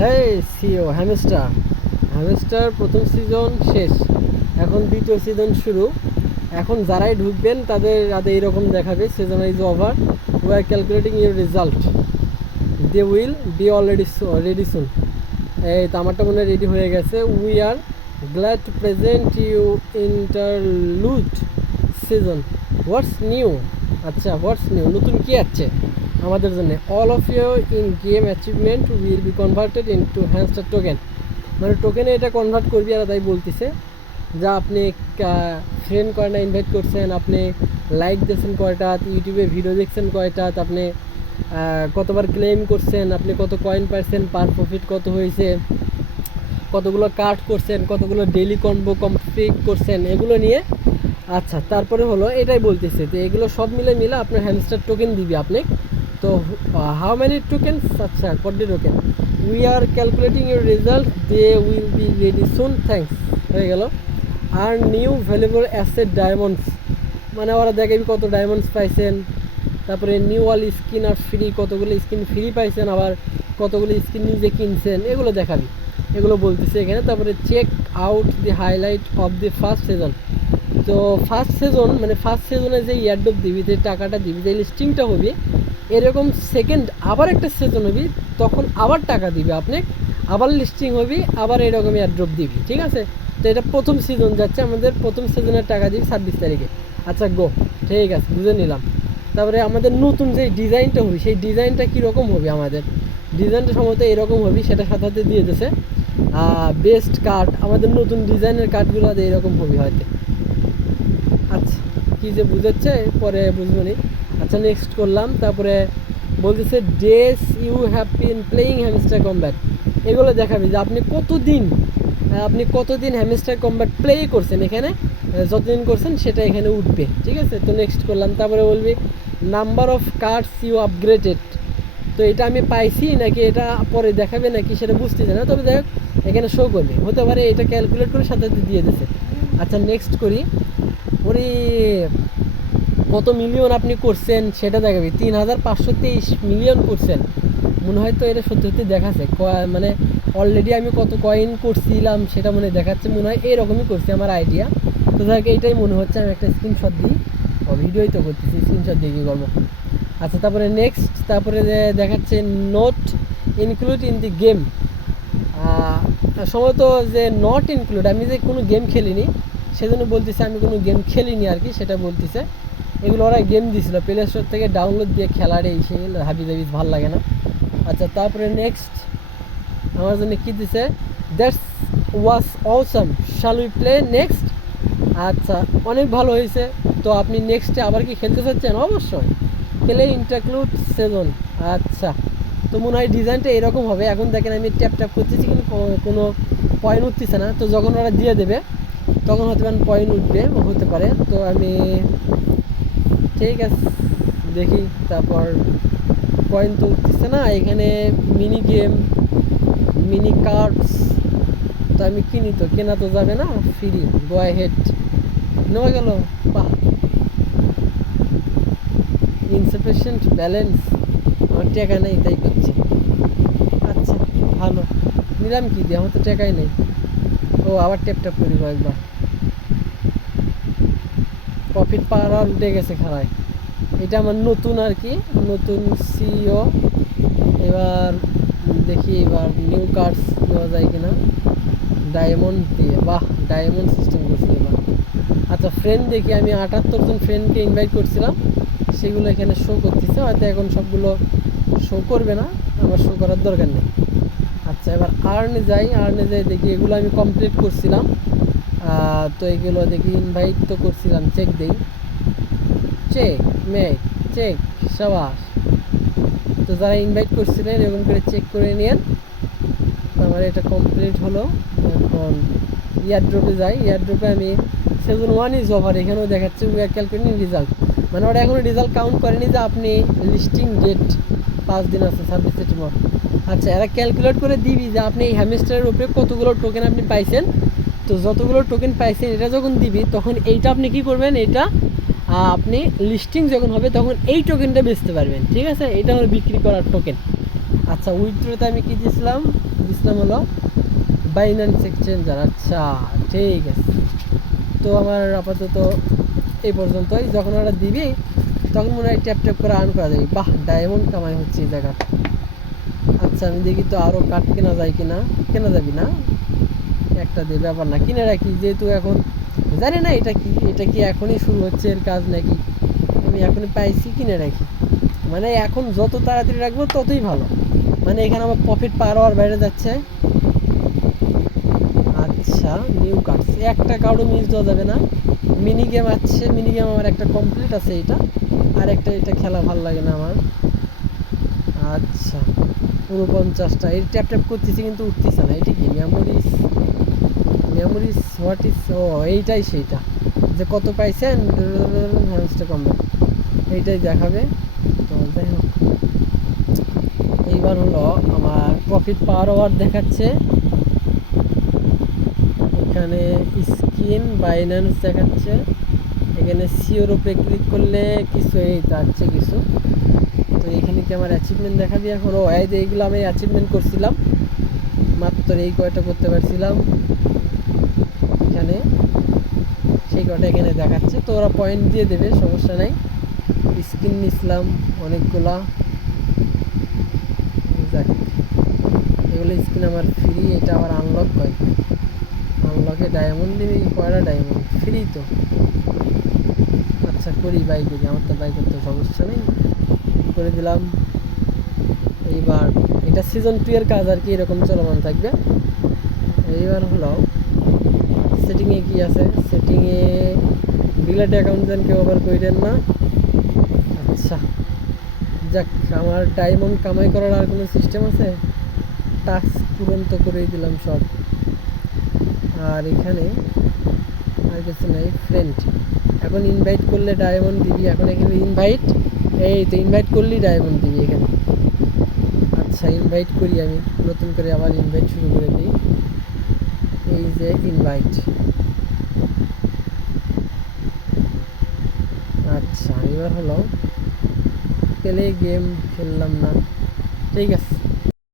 হ্যাঁ CO hamster hamster প্রথম season শেষ, এখন দ্বিতীয় সিজন শুরু। এখন যারাই ঢুকবেন তাদের এইরকম দেখাবে season is over, we are calculating your result, they will be already ready soon. এই তো আমারটা মনে হয় রেডি হয়ে গেছে। We are glad to present you interlude season, what's new. আচ্ছা হোয়াটস নিউ, নতুন কি আছে আমাদের জন্য। All of your in game achievement will be converted into hamster token, মানে টোকেনে এটা কনভার্ট করবি। আর তাই বলতেছে যা আপনি ফ্রেন্ড কয়টা ইনভাইট করছেন, আপনি লাইক দিয়েছেন কয়টা, ইউটিউবে ভিডিও দেখছেন কয়টা, আপনি কতবার ক্লেম করছেন, আপনি কত কয়েন পাইছেন, পার প্রফিট কত হয়েছে, কতগুলো কাট করছেন, কতগুলো ডেইলি কম্বো কমপ্লিট করছেন, এগুলো নিয়ে। আচ্ছা তারপরে হলো এটাই বলতেছে তো এগুলো সব মিলে আপনার হ্যামস্টার টোকেন দিবি আপনি। তো হাউ মেনি টোকেনস, আচ্ছা 40 token. We are calculating your result, they will be ready soon, thanks, হয়ে গেল। আর নিউ ভ্যালুয়েবল অ্যাসেট ডায়মন্ডস, মানে ওরা দেখাবি কত ডায়মন্ডস পাইছেন, তারপরে new all skin are free, কতগুলো স্কিন ফ্রি পাইছেন, আবার কতগুলো স্কিন নিজে কিনছেন, এগুলো দেখাবি, এগুলো বলতেছে এখানে। তারপরে check out the highlight of the first season. তো ফার্স্ট সিজন মানে ফার্স্ট সিজনে যে ইয়ারড্রপ দিবি, যে টাকাটা দিবি, যে লিস্টিংটা হবি, এরকম সেকেন্ড আবার একটা সিজন হবি, তখন আবার টাকা দিবি আপনি, আবার লিস্টিং হবি, আবার এরকম ইয়ারড্রপ দিবি, ঠিক আছে। তো এটা প্রথম সিজন যাচ্ছে আমাদের, প্রথম সিজনের টাকা দিবি 26 তারিখে। আচ্ছা গো, ঠিক আছে, বুঝে নিলাম। তারপরে আমাদের নতুন যে ডিজাইনটা হবে, সেই ডিজাইনটা কীরকম হবে, আমাদের ডিজাইনটা সম্ভবত এরকম হবে, সেটা সাথে সাথে দিয়ে দিয়েছে। বেস্ট কার্ড, আমাদের নতুন ডিজাইনের কার্ডগুলো এরকম হবে হয়তো। আচ্ছা কী যে বুঝাচ্ছে পরে বুঝবো নি। আচ্ছা নেক্সট করলাম, তারপরে বলতেছে days you have been playing Hamster Kombat, এগুলো দেখাবি যে আপনি কতদিন হ্যামস্টার কমব্যাট প্লে করছেন, এখানে যতদিন করছেন সেটা এখানে উঠবে, ঠিক আছে। তো নেক্সট করলাম, তারপরে বলবি number of cards you upgraded. তো এটা আমি পাইছি নাকি এটা পরে দেখাবে নাকি সেটা বুঝতেছে না, তবে দেখ এখানে শো করবে, হতে পারে এটা ক্যালকুলেট করে সাথে সাথে দিয়ে দিয়েছে। আচ্ছা নেক্সট করি, ওরে কত মিলিয়ন আপনি করছেন সেটা দেখাবি, 3523 মিলিয়ন করছেন মনে হয়। তো এটা সত্যি সত্যি দেখাচ্ছে, মানে অলরেডি আমি কত কয়েন করছিলাম সেটা মনে দেখাচ্ছে, মনে হয় এরকমই করছি আমার আইডিয়া। তো দেখ এইটাই মনে হচ্ছে, আমি একটা স্ক্রিনশট দিই, ভিডিওই তো করতেছি, স্ক্রিনশট দিয়ে কী করবো। আচ্ছা তারপরে নেক্সট, তারপরে দেখাচ্ছে note include in the game, সম্ভবত যে নট ইনক্লুড, আমি যে কোনো গেম খেলিনি সেজন্য বলতেছে আমি কোনো গেম খেলিনি আর কি, সেটা বলতেছে। এগুলো ওরা গেম দিয়েছিল প্লে স্টোর থেকে ডাউনলোড দিয়ে খেলার, এই সেই হাবি জাবি ভালো লাগে না। আচ্ছা তারপরে নেক্সট আমার জন্য কী দিছে, that's was awesome, shall we play next. আচ্ছা অনেক ভালো হয়েছে, তো আপনি নেক্সটে আবার কি খেলতে চাচ্ছেন, অবশ্যই খেলে ইন্টারক্লুড সিজন। আচ্ছা তো মনে হয় ডিজাইনটা এরকম হবে। এখন দেখেন আমি ট্যাপ ট্যাপ করতেছি কিন্তু কোনো পয়েন্ট উঠতেছে না, তো যখন ওরা দিয়ে দেবে তখন হতে পারে পয়েন্ট উঠবে, হতে পারে। তো আমি ঠিক আছে দেখি, তারপর পয়েন্ট তো উঠতেছে না এখানে, মিনি গেম মিনি কার্ডস, তো আমি কিনি, তো কেনা তো যাবে না, ফ্রি, গো হেড নেওয়া গেল। বাহ, ইনসাফিসিয়েন্ট ব্যালেন্স, আমার টাকা নেই তাই করছি। আচ্ছা ভালো, নিলাম কি দিয়ে, আমার তো টাকাই নেই। ও আবার ট্যাপ ট্যাপ করি কয়েকবার, প্রফিট পাওয়ার আর উঠে গেছে খারায়। এটা আমার নতুন আর কি, নতুন সিও। এবার দেখি এবার নিউ কার্ডস দেওয়া যায় কিনা, ডায়মন্ড দিয়ে, বাহ ডায়মন্ড সিস্টেম করছি এবার। আচ্ছা ফ্রেন্ড দেখি, আমি 78 জন ফ্রেন্ডকে ইনভাইট করছিলাম, সেগুলো এখানে শো করতেছে, হয়তো এখন সবগুলো শো করবে না, আমার শো করার দরকার নেই। আচ্ছা এবার আর্নে যাই দেখি, এগুলো আমি কমপ্লিট করছিলাম, তো এগুলো দেখি ইনভাইট তো করছিলাম, চেক দেই, চেক চেক সাবাস। তো যারা ইনভাইট করছিলেন এরকম করে চেক করে নিন। আমার এটা কমপ্লিট হলো। এখন ইয়ারড্রপে যাই, ইয়ারড্রপে আমি সিজন 1 ইজ ওভার, এখানেও দেখাচ্ছে উই আর ক্যালকুলেটিং রেজাল্ট, মানে ওরা এখনও রেজাল্ট কাউন্ট করেনি যে আপনি লিস্টিং ডেট 5 দিন আছে 26 সেপ্টেম্বর। আচ্ছা এরা ক্যালকুলেট করে দিবি যে আপনি এই হ্যামস্টারের উপরে কতগুলো টোকেন আপনি পাইছেন, তো যতগুলো টোকেন পাইছেন এটা যখন দিবি তখন এইটা আপনি কী করবেন, এটা আপনি লিস্টিং যখন হবে তখন এই টোকেনটা বেচতে পারবেন, ঠিক আছে। এটা হলো বিক্রি করার টোকেন, আচ্ছা উইথড্রোতে আমি কি দিয়েছিলাম, দিয়েছিলাম হলো বাইন্যান্স এক্সচেঞ্জার। আচ্ছা ঠিক আছে, তো আমার আপাতত এই পর্যন্তই। যখন ওরা দিবি তখন মনে হয় ট্যাপ ট্যাপ করে আর্ন করা যাবে। বাহ, ডায়মন্ড কামাই হচ্ছে এই জায়গা। আচ্ছা আমি দেখি তো আরও কাঠ কেনা যায় কিনা। কেনা যাবি না, একটা দিয়ে ব্যাপার না, কিনে রাখি, যেহেতু এখন জানি না এটা কি, এটা কি এখনই শুরু হচ্ছে এর কাজ নাকি, আমি এখনই পাইছি, কিনে রাখি। মানে এখন যত তাড়াতাড়ি রাখবো ততই ভালো, মানে এখানে আমার প্রফিট পার হওয়ার বাইরে যাচ্ছে। আচ্ছা নিউ কার্ডস, একটা কার্ডও মিস দেওয়া যাবে না। মিনি গেম আছে, মিনি গেম আমার একটা কমপ্লিট আছে এইটা, আর একটা এটা খেলা ভালো লাগে না আমার। আচ্ছা 49টা, এই ট্যাপ ট্যাপ করতেছি কিন্তু উঠতেছে না, এটা কি মেমোরিজ, মেমোরিজ হোয়াট ইজ, ও এইটাই সেইটা, যে কত পাইছেন হ্যান্ডসটা কমবে, এইটাই দেখাবে। তো যাই হোক, এইবার হলো আমার প্রফিট পাওয়ার ওয়ার দেখাচ্ছে, এখানে স্কিন বাইন্যান্স দেখাচ্ছে, এখানে সিওর উপরে ক্লিক করলে কিছু এই যাচ্ছে কিছু। তো এখানে কি আমার অ্যাচিভমেন্ট দেখাবি এখন? ও এই যে এইগুলো আমি অ্যাচিভমেন্ট করছিলাম, মাত্র এই কয়টা করতে পারছিলাম এখানে, সেই কয়টা এখানে দেখাচ্ছে। তো ওরা পয়েন্ট দিয়ে দেবে, সমস্যা নাই। স্কিন নিছিলাম অনেকগুলা, যাক এগুলো স্কিন আমার ফ্রি, এটা আবার আনলক হয়, আনলকে ডায়মন্ড দিবি, কয়টা ডায়মন্ড ফ্রি তো। আচ্ছা করি, বাই করি, আমার তো বাই করতে সমস্যা নেই, করে দিলাম। এইবার এটা সিজন 2 এর কাজ আর কি, এরকম চলমান থাকবে। এইবার হলো সেটিংয়ে কি আছে, সেটিংয়ে ডিলেট অ্যাকাউন্ট যেন কেউ আবার কইরেন না। আচ্ছা যাক, আমার ডায়মন্ড কামাই করার আর কোনো সিস্টেম আছে? টাস্ক পূরণ তো করেই দিলাম সব। আর এখানে আর কিছু নাই, ফ্রেন্ড এখন ইনভাইট করলে ডায়মন্ড দিবি, এখন এখানে ইনভাইট, এই তো ইনভাইট করলেই ডায়মন্ড দিবি এখানে। আচ্ছা ইনভাইট করি, আমি নতুন করে আবার ইনভাইট শুরু করে দিই, এই যে ইনভাইট। আচ্ছা এবার হলো প্লে গেম খেললাম না, ঠিক আছে।